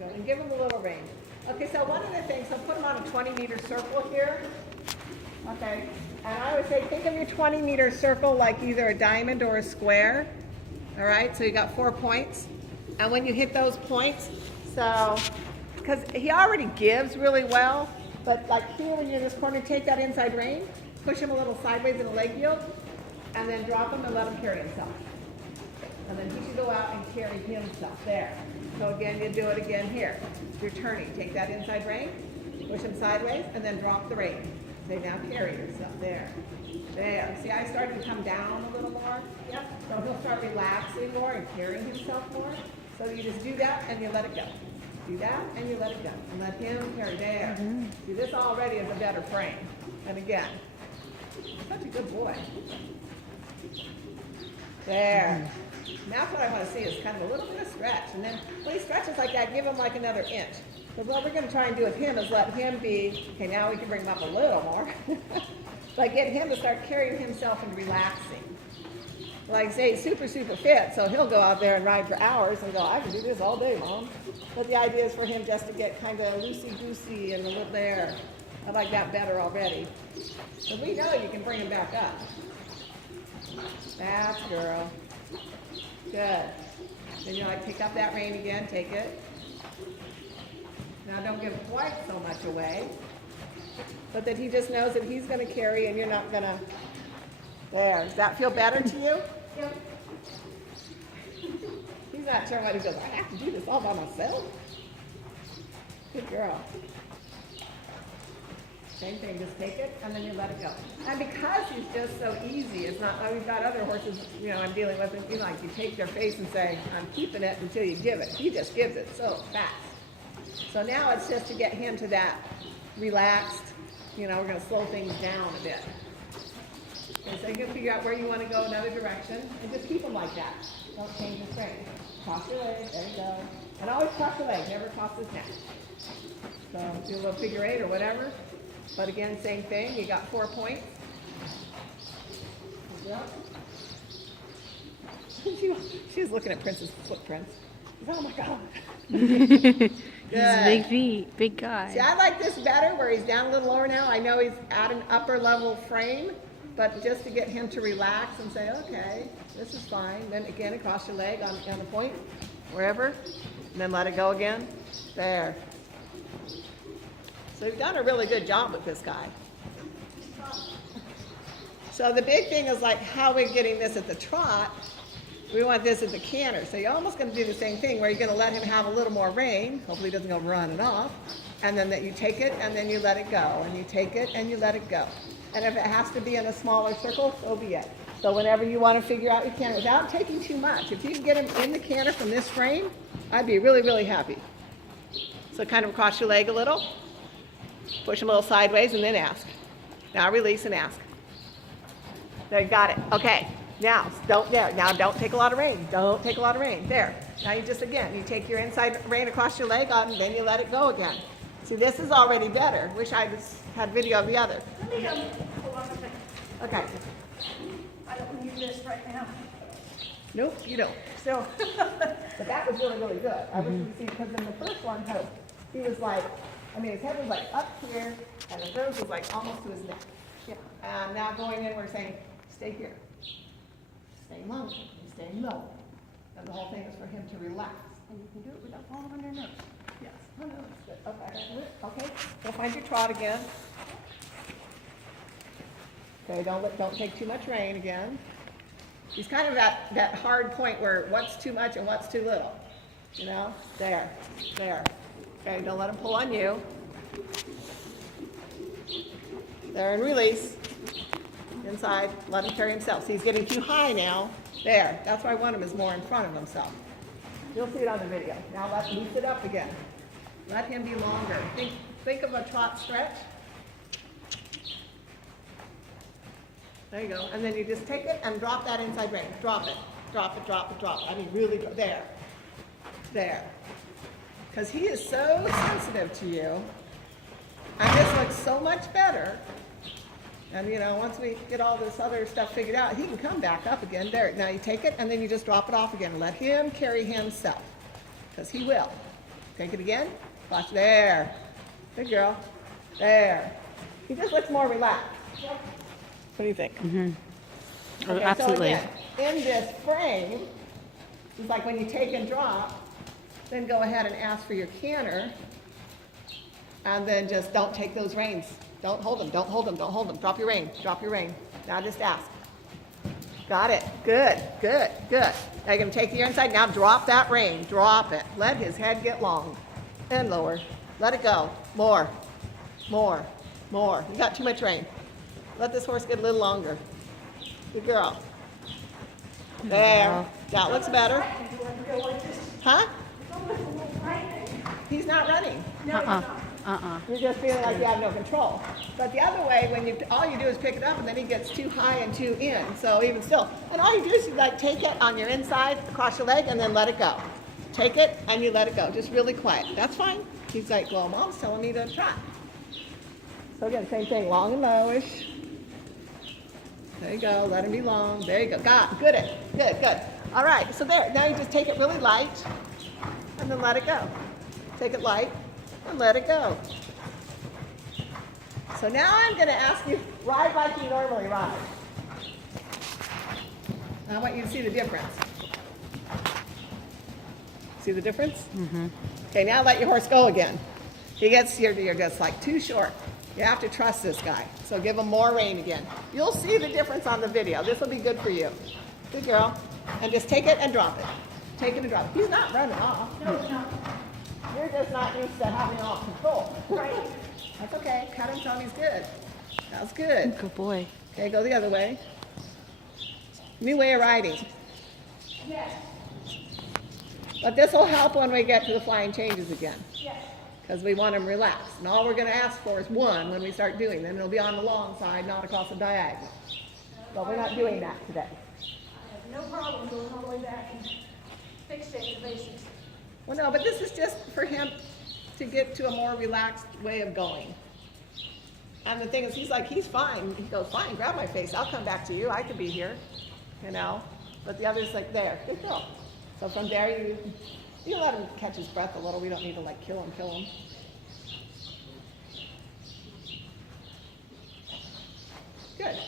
go. And give him a little range. Okay, so one of the things, so put him on a 20-meter circle here. Okay, and I would say think of your 20-meter circle like either a diamond or a square. All right, so you got 4 points. And when you hit those points, so, because he already gives really well, but like here when you're in this corner, take that inside rein, push him a little sideways in the leg yield, and then drop him and let him carry himself. And then he should go out and carry himself. There. So again, you do it again here. You're turning. Take that inside rein, push him sideways, and then drop the rein. Say, now carry yourself. There. There. See, I started to come down a little more. Yep. So he'll start relaxing more and carrying himself more. So you just do that and you let it go. Do that and you let it go. And let him carry. There. See, this already is a better frame. And again, such a good boy. There. And that's what I want to see is kind of a little bit of stretch. And then when he stretches like that, give him like another inch. Because what we're going to try and do with him is let him be, okay, now we can bring him up a little more. But get him to start carrying himself and relaxing. Like say he's super, super fit, so he'll go out there and ride for hours and go, I can do this all day, Mom. But the idea is for him just to get kind of loosey-goosey and a little there. I like that better already. Because we know you can bring him back up. That's girl. Good. Then you like pick up that rein again, take it. Now don't give quite so much away, but that he just knows that he's going to carry and you're not going to. There. Does that feel better to you? Yep. He's not sure what he goes, I have to do this all by myself. Good girl. Same thing, just take it and then you let it go. And because he's just so easy, it's not like we've got other horses, I'm dealing with, and like you take their face and say, I'm keeping it until you give it. He just gives it so fast. So now it's just to get him to that relaxed, we're going to slow things down a bit. Okay, so you can figure out where you want to go another direction and just keep him like that. Don't change the strength. Cross your leg, there you go. And always cross your leg, never cross his neck. So do a little figure 8 or whatever. But again, same thing. You got 4 points. Yep. She was looking at Prince's footprints. Oh my God. He's big feet, big guy. See, I like this better where he's down a little lower now. I know he's at an upper level frame, but just to get him to relax and say, okay, this is fine. Then again, across your leg on the point, wherever, and then let it go again. There. So you've done a really good job with this guy. So the big thing is like how we're getting this at the trot. We want this at the canter. So you're almost going to do the same thing where you're going to let him have a little more rein. Hopefully he doesn't go running off. And then that you take it and then you let it go. And you take it and you let it go. And if it has to be in a smaller circle, so be it. So whenever you want to figure out your canter without taking too much. If you can get him in the canter from this frame, I'd be really, really happy. So kind of cross your leg a little. Push him a little sideways and then ask. Now release and ask. There, you got it. Okay. Now don't take a lot of rein. Don't take a lot of rein. There. Now you just again, you take your inside rein across your leg on, and then you let it go again. See, this is already better. Wish I just had video of the other. Let me hold on a second. Okay. I don't need this right now. Nope, you don't. So, but that was really, really good. I wish you could see because in the first one, he was like, his head was like up here, and the nose was like almost to his neck. Yeah. And now going in, we're saying, stay here. Stay low. Stay low. And the whole thing is for him to relax. And you can do it without falling on your nose. Yes. Oh, no, it's good. Okay. Okay. Go find your trot again. Okay, don't take too much rein again. He's kind of at that hard point where what's too much and what's too little. There. Okay, don't let him pull on you. There, and release. Inside, let him carry himself. See, he's getting too high now. There, that's why I want him is more in front of himself. You'll see it on the video. Now let's loose it up again. Let him be longer. Think of a trot stretch. There you go. And then you just take it and drop that inside rein. Drop it. Drop it, drop it, drop it. Really, there. There. Because he is so sensitive to you. And this looks so much better. And once we get all this other stuff figured out, he can come back up again. There. Now you take it and then you just drop it off again. Let him carry himself. Because he will. Take it again. Watch there. Good girl. There. He just looks more relaxed. What do you think? Oh, Okay, absolutely. So again, in this frame, it's like when you take and drop, then go ahead and ask for your canner, and then just don't take those reins. Don't hold them, don't hold them, don't hold them. Drop your rein, drop your rein. Now just ask. Got it. Good, good, good. Now you're going to take the inside. Now drop that rein. Drop it. Let his head get long and lower. Let it go. More, more, more. You got too much rein. Let this horse get a little longer. Good girl. There. That looks better. Huh? He's not running. You're just feeling like you have no control. But the other way, when all you do is pick it up, and then he gets too high and too in. So even still, and all you do is you like take it on your inside, across your leg, and then let it go. Take it and you let it go, just really quiet. That's fine. He's like, well, Mom's telling me to try. So again, same thing, long and lowish. There you go. Let him be long. There you go. Got good. Good, good. All right. So there. Now you just take it really light, and then let it go. Take it light. And let it go. So now I'm going to ask you, ride like you normally ride. I want you to see the difference. See the difference? Okay, now let your horse go again. You're just like too short. You have to trust this guy. So give him more rein again. You'll see the difference on the video. This will be good for you. Good girl. And just take it and drop it. Take it and drop it. He's not running off. No, it's not. You're just not used to having it all control. Right. That's okay. Cut him, Tommy's good. That's good. Good boy. Okay, go the other way. New way of riding. Yes. But this will help when we get to the flying changes again, Yes. because we want them relaxed. And all we're going to ask for is one when we start doing them. It'll be on the long side, not across the diagonal. But we're not doing that today. I have no problem going all the way back and fixing the basics. Well, no, but this is just for him to get to a more relaxed way of going. And the thing is, he's fine. He goes, fine, grab my face. I'll come back to you. I could be here, you know. But the other's like, there, good girl. So from there, you let him catch his breath a little. We don't need to like kill him. Good.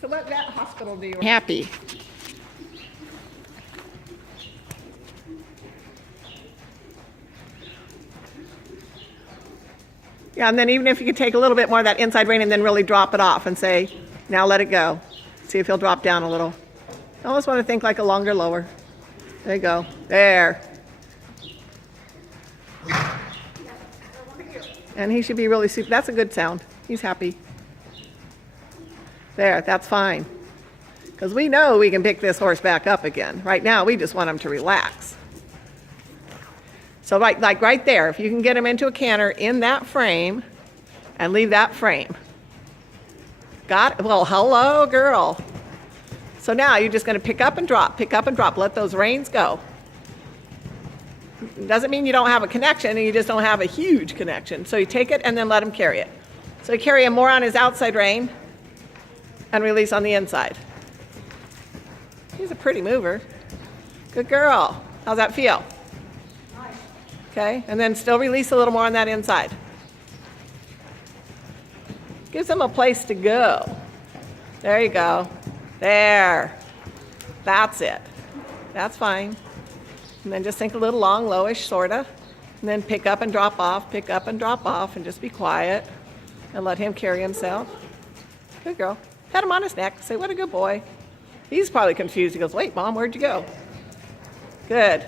So what vet hospital do you work? Happy. Yeah, and then even if you could take a little bit more of that inside rein and then really drop it off and say, now let it go. See if he'll drop down a little. I almost want to think like a longer lower. There you go. There. And he should be really super. That's a good sound. He's happy. There, that's fine. Because we know we can pick this horse back up again. Right now, we just want him to relax. So like right there, if you can get him into a canter in that frame and leave that frame. Got it? Well, hello, girl. So now you're just going to pick up and drop, let those reins go. Doesn't mean you don't have a connection and you just don't have a huge connection. So you take it and then let him carry it. So you carry him more on his outside rein and release on the inside. He's a pretty mover. Good girl. How's that feel? Nice. Okay, and then still release a little more on that inside. Gives them a place to go. There you go. There. That's it. That's fine. And then just think a little long, lowish, sorta. And then pick up and drop off, and just be quiet. And let him carry himself. Good girl. Pat him on his neck. Say, what a good boy. He's probably confused. He goes, wait, Mom, where'd you go? Good.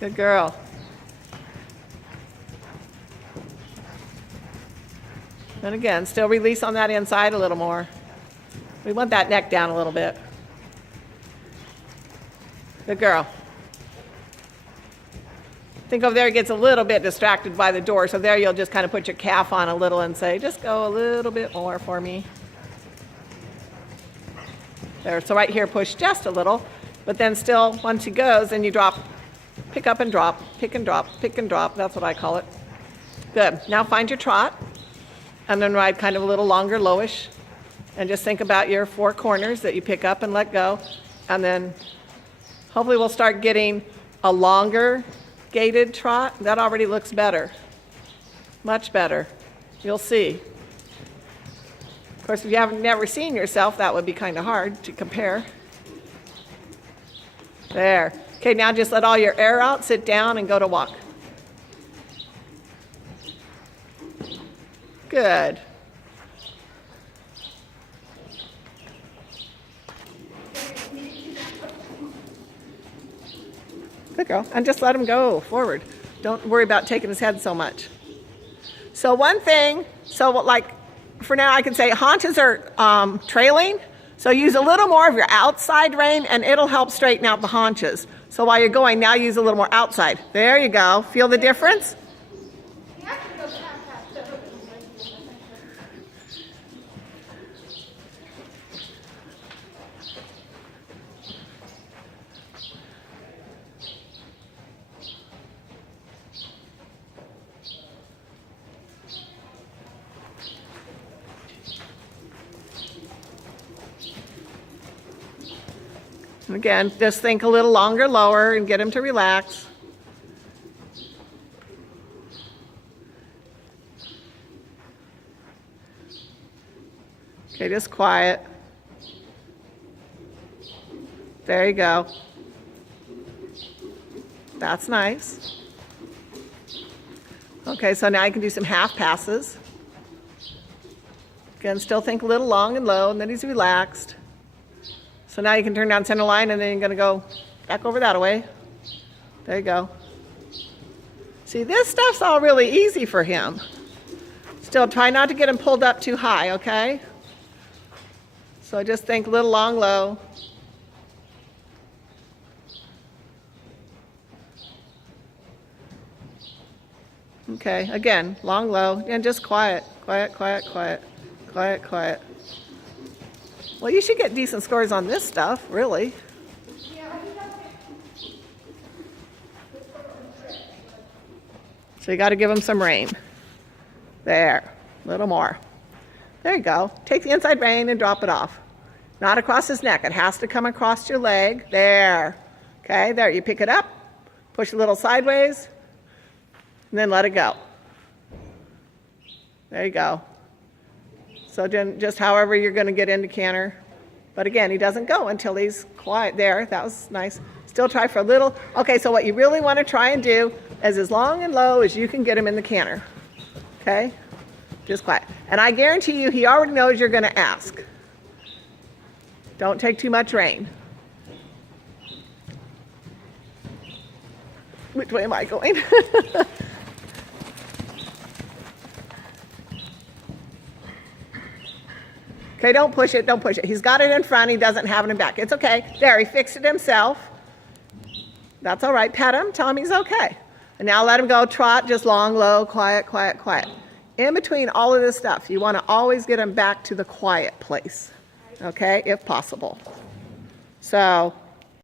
Good girl. And again, still release on that inside a little more. We want that neck down a little bit. Good girl. Think over there, he gets a little bit distracted by the door, so there you'll just kind of put your calf on a little and say, just go a little bit more for me. There, so right here, push just a little, but then still, once he goes, then you drop Pick up and drop, pick and drop, pick and drop. That's what I call it. Good. Now find your trot and then ride kind of a little longer, lowish. And just think about your 4 corners that you pick up and let go. And then hopefully we'll start getting a longer gated trot. That already looks better. Much better. You'll see. Of course, if you haven't never seen yourself, that would be kind of hard to compare. There. Okay, now just let all your air out, sit down, and go to walk. Good. Good girl. And just let him go forward. Don't worry about taking his head so much. So one thing, like for now I can say haunches are trailing. So use a little more of your outside rein and it'll help straighten out the haunches. So while you're going, now use a little more outside. There you go. Feel the difference? You have to go past that. Again, just think a little longer, lower, and get him to relax. Okay, just quiet. There you go. That's nice. Okay, so now you can do some half passes. Again, still think a little long and low, and then he's relaxed. So now you can turn down center line and then you're going to go back over that way. There you go. See, this stuff's all really easy for him. Still, try not to get him pulled up too high, okay? So just think a little long, low. Okay, again, long, low, and just quiet, quiet, quiet, quiet, quiet, quiet. Well, you should get decent scores on this stuff, really. So you got to give him some rein. There, a little more. There you go. Take the inside rein and drop it off. Not across his neck. It has to come across your leg. There. Okay, there. You pick it up, push a little sideways, and then let it go. There you go. So then just however you're going to get into canter. But again, he doesn't go until he's quiet. There, that was nice. Still try for a little. Okay, so what you really want to try and do is as long and low as you can get him in the canter. Okay? Just quiet. And I guarantee you he already knows you're going to ask. Don't take too much rein. Which way am I going? Okay, don't push it, don't push it. He's got it in front, he doesn't have it in back. It's okay. There, he fixed it himself. That's all right. Pet him, tell him he's okay. And now let him go trot, just long, low, quiet, quiet, quiet. In between all of this stuff, you want to always get him back to the quiet place, okay, if possible. So